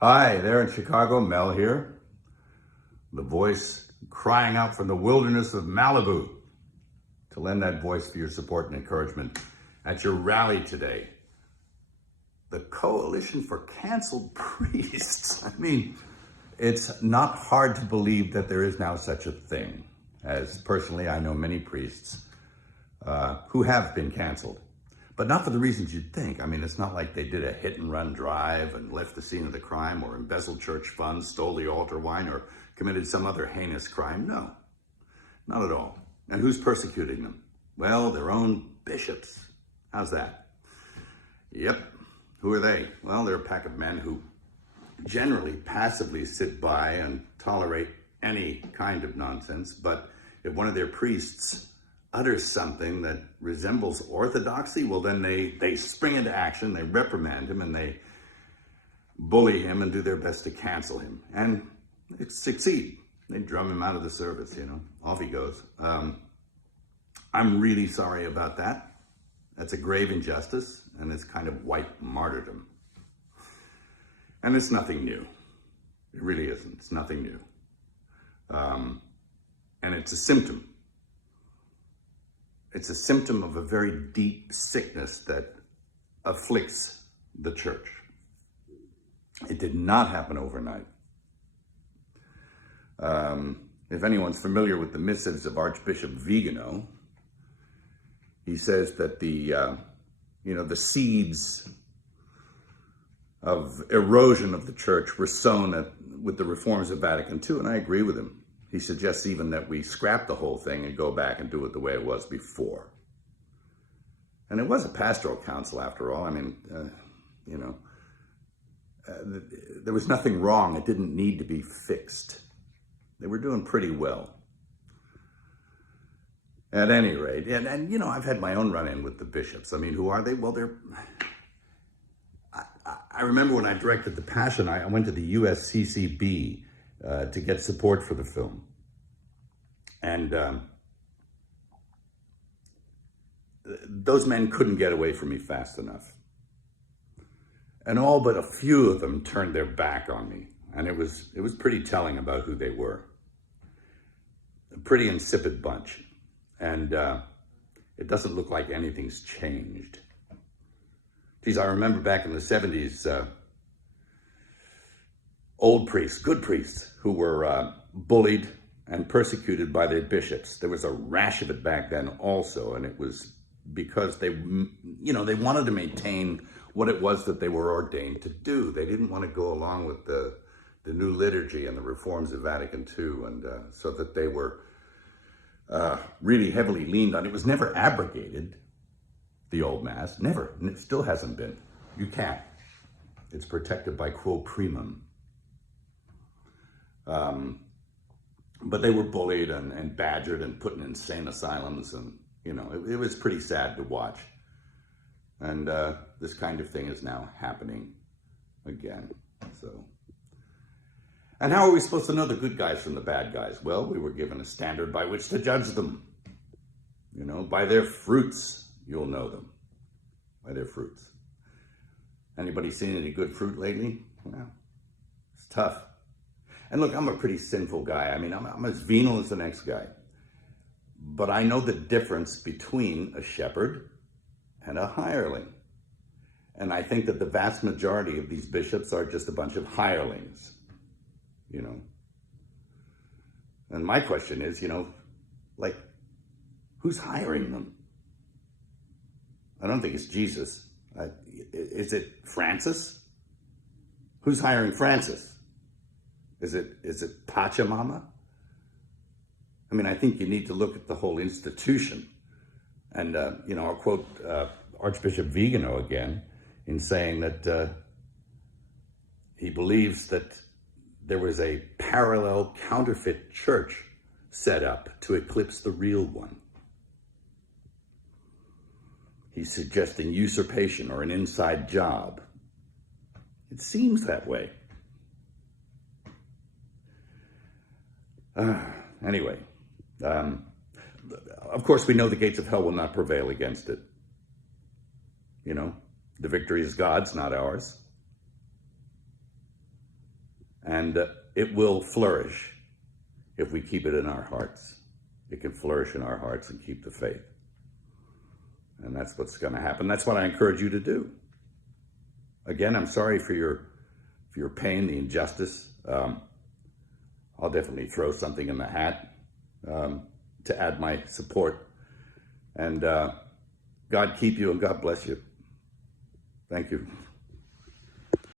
Hi, there in Chicago, Mel here. The voice crying out from the wilderness of Malibu to lend that voice for your support and encouragement at your rally today. The Coalition for Canceled Priests. I mean, it's not hard to believe that there is now such a thing, as personally I know many priests who have been canceled. But not for the reasons you'd think. I mean, it's not like they did a hit and run drive and left the scene of the crime or embezzled church funds, stole the altar wine, or committed some other heinous crime. No, not at all. And who's persecuting them? Well, their own bishops. How's that? Yep. Who are they? Well, they're a pack of men who generally passively sit by and tolerate any kind of nonsense. But if one of their priests utters something that resembles orthodoxy, well, then they spring into action, they reprimand him, and they bully him and do their best to cancel him. And they succeed. They drum him out of the service, off he goes. I'm really sorry about that. That's a grave injustice, and it's kind of white martyrdom. And it's nothing new. It really isn't. It's nothing new. And it's a symptom. It's a symptom of a very deep sickness that afflicts the church. It did not happen overnight. If anyone's familiar with the missives of Archbishop Viganò, he says that the seeds of erosion of the church were sown with the reforms of Vatican II, and I agree with him. He suggests even that we scrap the whole thing and go back and do it the way it was before. And it was a pastoral council after all. I mean, there was nothing wrong. It didn't need to be fixed. They were doing pretty well. At any rate, and I've had my own run-in with the bishops. I mean, who are they? Well, I remember when I directed The Passion, I went to the USCCB to get support for the film. And those men couldn't get away from me fast enough. And all but a few of them turned their back on me. And it was pretty telling about who they were. A pretty insipid bunch. And it doesn't look like anything's changed. Geez, I remember back in the 70s, old priests, good priests, who were bullied and persecuted by their bishops. There was a rash of it back then also, and it was because they wanted to maintain what it was that they were ordained to do. They didn't want to go along with the new liturgy and the reforms of Vatican II, and so that they were really heavily leaned on. It was never abrogated, the old Mass, never, and it still hasn't been. You can't. It's protected by quo primum. But they were bullied and badgered and put in insane asylums, and it was pretty sad to watch. And this kind of thing is now happening again. So, and how are we supposed to know the good guys from the bad guys? Well, we were given a standard by which to judge them. By their fruits, you'll know them. By their fruits. Anybody seen any good fruit lately? Well, it's tough. And look, I'm a pretty sinful guy. I mean, I'm as venal as the next guy. But I know the difference between a shepherd and a hireling. And I think that the vast majority of these bishops are just a bunch of hirelings, And my question is, who's hiring them? I don't think it's Jesus. Is it Francis? Who's hiring Francis? Is it Pachamama? I mean, I think you need to look at the whole institution. And, I'll quote Archbishop Viganò again in saying that he believes that there was a parallel counterfeit church set up to eclipse the real one. He's suggesting usurpation or an inside job. It seems that way. Anyway, of course, we know the gates of hell will not prevail against it. The victory is God's, not ours. And it will flourish if we keep it in our hearts. It can flourish in our hearts and keep the faith. And that's what's going to happen. That's what I encourage you to do. Again, I'm sorry for your pain, the injustice. I'll definitely throw something in the hat to add my support. And God keep you and God bless you. Thank you.